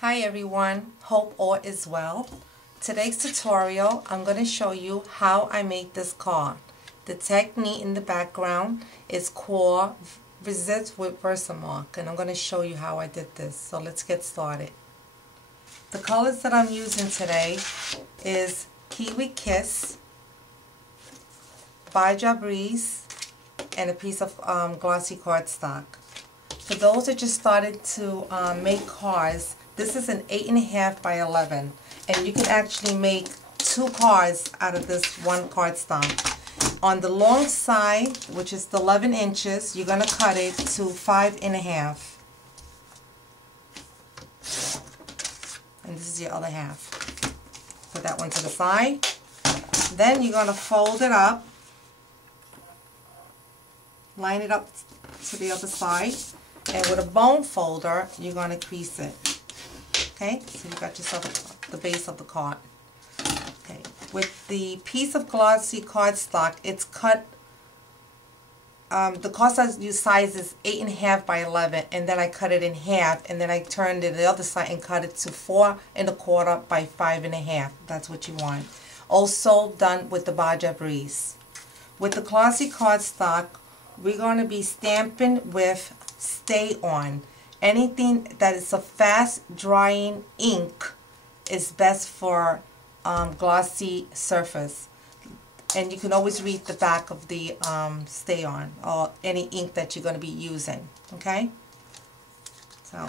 Hi everyone, hope all is well. Today's tutorial, I'm going to show you how I make this card. The technique in the background is called Resist with Versamark, and I'm going to show you how I did this. So let's get started. The colors that I'm using today is Kiwi Kiss, Baja Breeze, and a piece of glossy cardstock. For those that just started to make cards, this is an 8.5 by 11, and you can actually make 2 cards out of this one cardstock. On the long side, which is the 11 inches, you're going to cut it to 5.5. And this is your other half. Put that one to the side. Then you're going to fold it up, line it up to the other side, and with a bone folder, you're going to crease it. Okay, so you got yourself the base of the card. Okay, with the piece of glossy cardstock, it's cut, the card size is 8.5 by 11, and then I cut it in half, and then I turned it to the other side and cut it to 4.25 by 5.5. That's what you want. Also done with the Baja Breeze. With the glossy cardstock, we're going to be stamping with Stay On. Anything that is a fast drying ink is best for glossy surface. And you can always read the back of the Stay On, or any ink that you're going to be using. Okay? So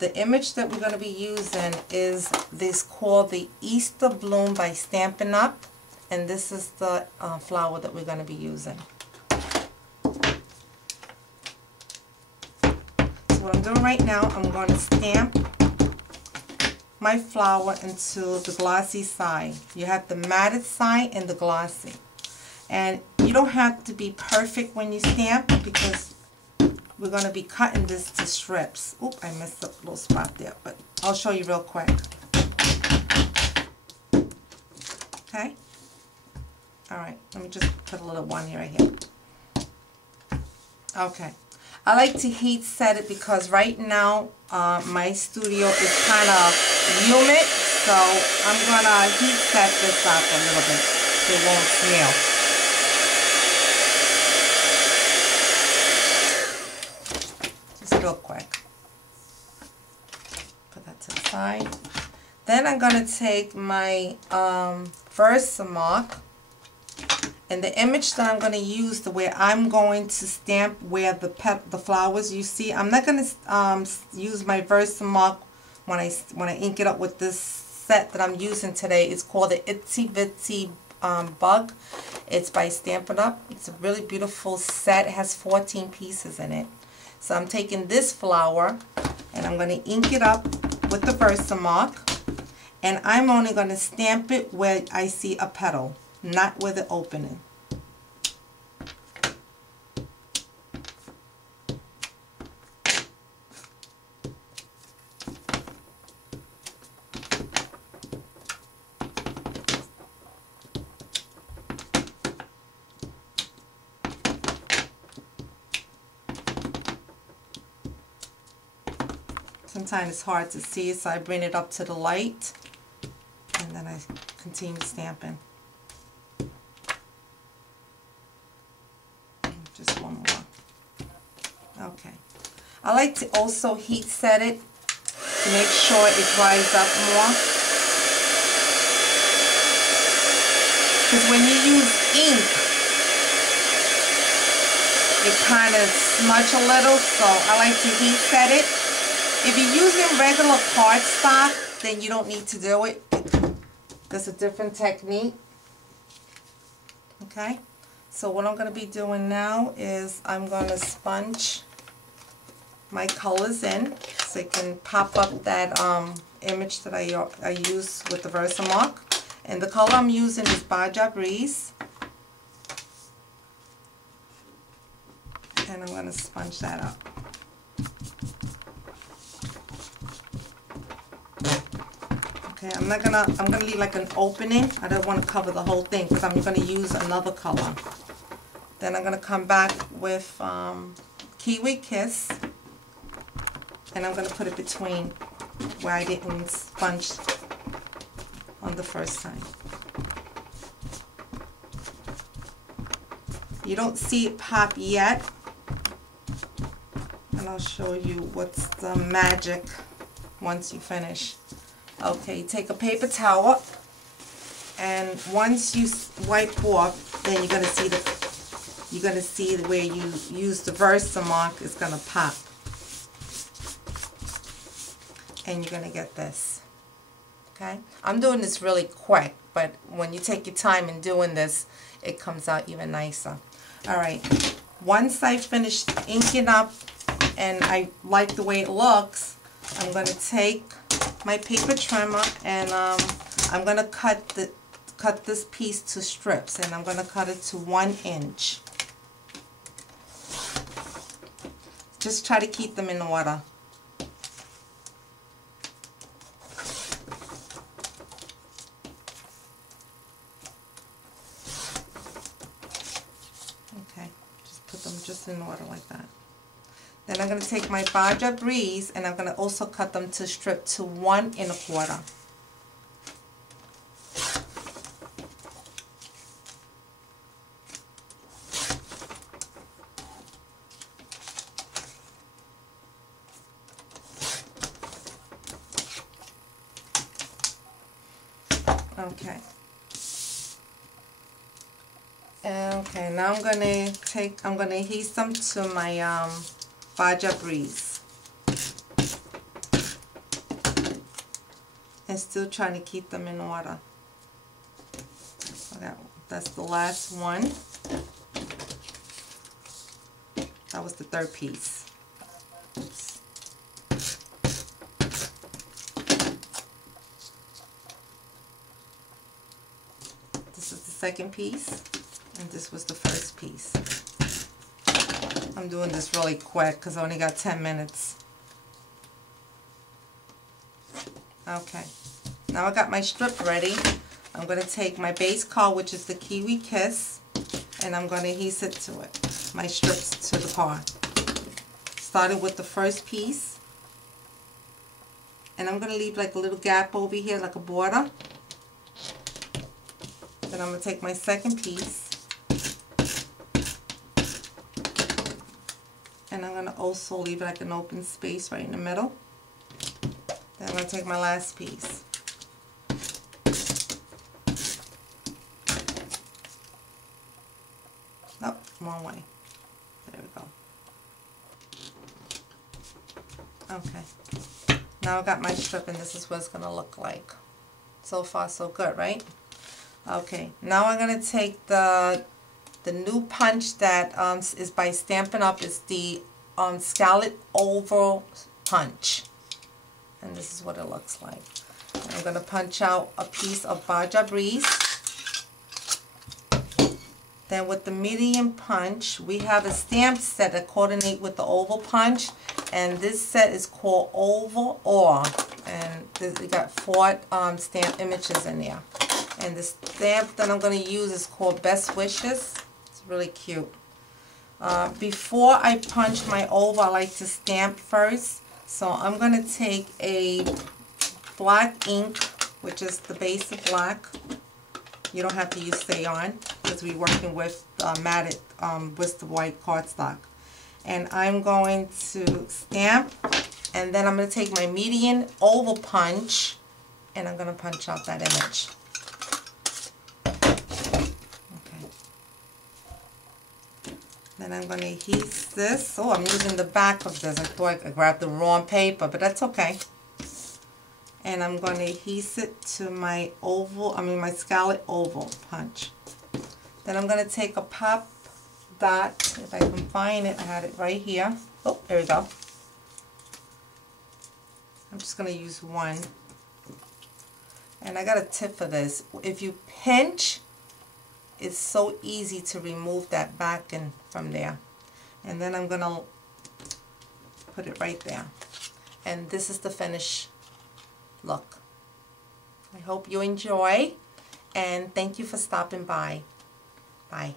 the image that we're going to be using is this called the Easter Bloom by Stampin' Up. And this is the flower that we're going to be using. What I'm doing right now, I'm going to stamp my flower into the glossy side. You have the matted side and the glossy. And you don't have to be perfect when you stamp, because we're going to be cutting this to strips. Oop, I messed up a little spot there, but I'll show you real quick. Okay? Alright, let me just put a little one right here. Okay. I like to heat set it because right now my studio is kind of humid, so I'm going to heat set this up a little bit so it won't smell. Just real quick. Put that to the side. Then I'm going to take my versamark. And the image that I'm going to use, the way I'm going to stamp where the flowers you see, I'm not going to use my versamark when I ink it up with this set that I'm using today. It's called the Itsy Bitsy Bug. It's by Stampin' Up. It's a really beautiful set. It has 14 pieces in it. So I'm taking this flower and I'm going to ink it up with the versamark. And I'm only going to stamp it where I see a petal, not with the opening. Sometimes it's hard to see, so I bring it up to the light and then I continue stamping. Just one more. Okay. I like to also heat set it to make sure it dries up more. Because when you use ink, it kind of smudge a little, so I like to heat set it. If you're using regular cardstock, then you don't need to do it. There's a different technique. Okay? So what I'm going to be doing now is I'm going to sponge my colors in so it can pop up that image that I use with the versamark. And the color I'm using is Baja Breeze. And I'm going to sponge that up. Okay, I'm gonna leave like an opening. I don't want to cover the whole thing because I'm gonna use another color. Then I'm gonna come back with Kiwi Kiss, and I'm going to put it between where I didn't sponge on the first time. You don't see it pop yet, and I'll show you what's the magic once you finish. Okay, take a paper towel, and once you wipe off, then you're gonna see where you use the versamark is gonna pop, and you're gonna get this. Okay, I'm doing this really quick, but when you take your time in doing this, it comes out even nicer. All right, once I finish inking up and I like the way it looks, I'm going to take my paper trimmer and I'm going to cut this piece to strips, and I'm going to cut it to 1 inch. Just try to keep them in order. Okay, just put them just in order like that. Then I'm going to take my Baja Breeze and I'm going to also cut them to strip to 1 1/4. Okay. Okay, now I'm gonna adhese them to my Baja Breeze. And still trying to keep them in order. Okay, that's the last one. That was the third piece. Oops. This is the second piece, and this was the first piece. I'm doing this really quick because I only got 10 minutes. Okay, now I got my strip ready. I'm going to take my base card, which is the Kiwi Kiss, and I'm going to adhese it to it, my strips to the card. Started with the first piece, and I'm going to leave like a little gap over here, like a border. Then I'm going to take my second piece, and I'm going to also leave like an open space right in the middle. Then I'm going to take my last piece. Nope, wrong way. There we go. Okay. Now I got my strip, and this is what it's going to look like. So far so good, right? Okay, now I'm going to take the new punch that is by Stampin' Up. It's the Scallop Oval Punch. And this is what it looks like. I'm going to punch out a piece of Baja Breeze. Then with the medium punch, we have a stamp set that coordinate with the oval punch. And this set is called Oval Or. And we got 4 stamp images in there. And the stamp that I'm going to use is called Best Wishes. It's really cute. Before I punch my oval, I like to stamp first. So I'm going to take a black ink, which is the base of black. You don't have to use Crayon because we're working with matted with the white cardstock. And I'm going to stamp, and then I'm going to take my median oval punch, and I'm going to punch out that image. Then I'm going to adhese this. Oh, I'm using the back of this. I thought I grabbed the wrong paper, but that's okay. And I'm going to adhese it to my my Scallop Oval punch. Then I'm going to take a pop dot, if I can find it. I had it right here. Oh, there we go. I'm just going to use one. And I got a tip for this. If you pinch, it's so easy to remove that back and from there. And then I'm going to put it right there. And this is the finished look. I hope you enjoy, and thank you for stopping by. Bye.